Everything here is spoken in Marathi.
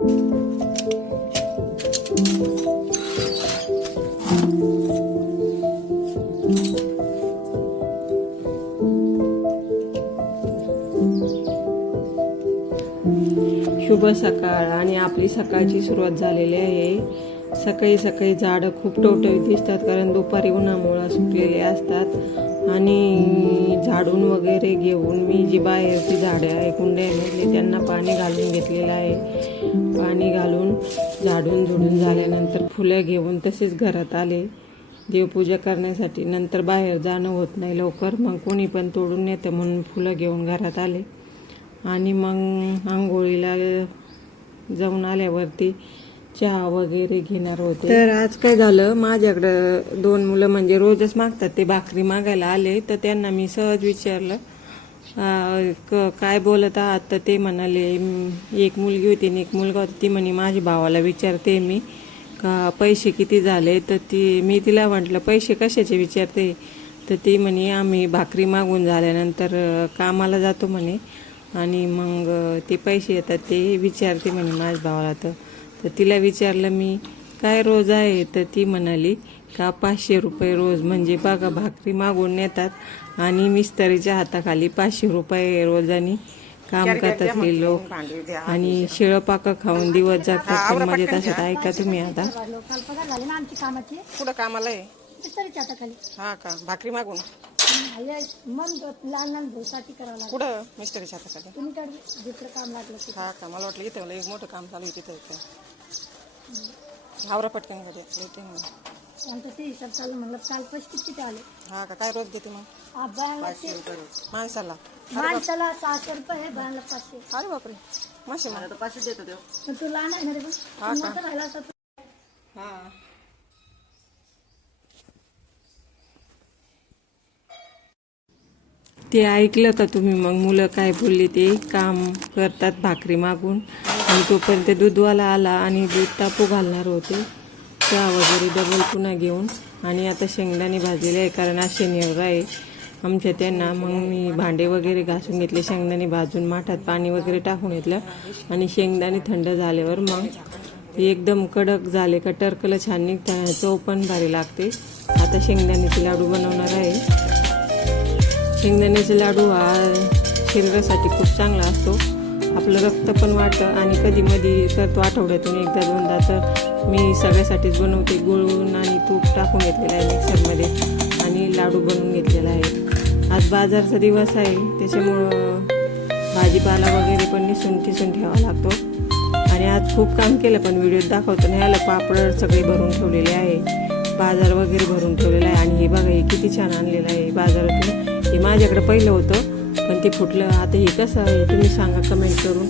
शुभ सकाळ आणि आपली सकाळची सुरुवात झालेली आहे. सकाळी सकाळी झाडं खूप टवटवीत दिसतात कारण दुपारी उन्हामुळं सुकलेले असतात. आणि झाडून वगैरे घेऊन मी जी बाहेरची झाडं आहे कुंड्यामधली त्यांना पाणी घालून घेतलेलं आहे. पाणी घालून झाडून झुडून झाल्यानंतर फुलं घेऊन तसेच घरात आले. देवपूजा करण्यासाठी नंतर बाहेर जाणं होत नाही लवकर मग कोणी पण तोडून नेतं म्हणून फुलं घेऊन घरात आले. आणि मग आंघोळीला जाऊन आल्यावरती चहा वगैरे घेणार होते. तर आज काय झालं माझ्याकडं दोन मुलं म्हणजे रोजच मागतात ते भाकरी मागायला आले तर त्यांना मी सहज विचारलं क- काय बोलत आहात? तर ते म्हणाले एक मुलगी होती आणि एक मुलगा होता. ती म्हणे माझ्या भावाला विचारते मी का पैसे किती झाले? तर ती मी तिला म्हटलं पैसे कशाचे विचारते? तर ती म्हणे आम्ही भाकरी मागून झाल्यानंतर कामाला जातो म्हणे आणि मग ते पैसे येतात ते विचारते म्हणे माझ्या भावाला. तर तर तिला विचारलं मी काय रोज आहे? तर ती म्हणाली का पाचशे रुपये रोज म्हणजे बघा भाकरी मागून नेतात आणि मिस्त्रीच्या हाताखाली पाचशे रुपये रोजानी काम करतात हे लोक. आणि शिळं पाकं खाऊन दिवस जातात. पण म्हणजे तशात ऐका तुम्ही आता. कामाला आहे? तरीच आता खाली हा का? भाकरी मागून? मन लहान लहान भाऊसाठी करावं लागतं कुठं? मिस्त्रीच्या हाताखाली. तुम्ही दुसरं काम लागलं की हा का? मला वाटलं इथं मला एक मोठं काम चालू आहे तिथं इथं. आवरा पटकनकडे येते मग आमचं ते हिसाब चालू म्हणलं काल पैसे किती ते आले? हा का? काय रोज देते मग? आबाला ते माणसाला. माणसाला सहाशे रुपये आहे बाळाला पाचशे. अरे बापरे. मासे मला पाचशे देतो देव. पण तू लहान आहे ना रे हा पण का? मोठं राहिला असता हा. ते ऐकलं का तुम्ही मग? मुलं काय बोलली ते? काम करतात भाकरी मागून. आणि तोपर्यंत दूधवाला आला आणि दूध तापू घालणार होते. चहा वगैरे डबल पुन्हा घेऊन. आणि आता शेंगदाणे भाजलेले आहे कारण आज शनिवार आहे. आमच्या त्यांना मग मी भांडे वगैरे घासून घेतले. शेंगदाणे भाजून माठात पाणी वगैरे टाकून घेतलं. आणि शेंगदाणे थंड झाल्यावर मग एकदम कडक झाले का टरकलं छान निघतं चव पण भारी लागते. आता शेंगदाण्याचे लाडू बनवणार आहे. शेंगदाण्याचे लाडू हा शरीरासाठी खूप चांगला असतो. आपलं रक्त पण वाढतं आणि कधी मधी करतो आठवड्यातून एकदा दोनदा तर मी सगळ्यासाठीच बनवते गुळून आणि तूप टाकून घेतलेलं आहे मिक्सरमध्ये आणि लाडू बनवून घेतलेला आहे. आज बाजारचा दिवस आहे त्याच्यामुळं भाजीपाला वगैरे पण निसून किसून ठेवावा लागतो. आणि आज खूप काम केलं पण व्हिडिओत दाखवतो नाही आलं पापड सगळे भरून ठेवलेले आहे. बाजार वगैरे भरून ठेवलेला आहे आणि हे बघा हे किती छान आणलेलं आहे बाजारातून. हे माझ्याकडे पहिलं होतं पण ते फुटलं. आता हे कसं आहे तुम्ही सांगा कमेंट करून.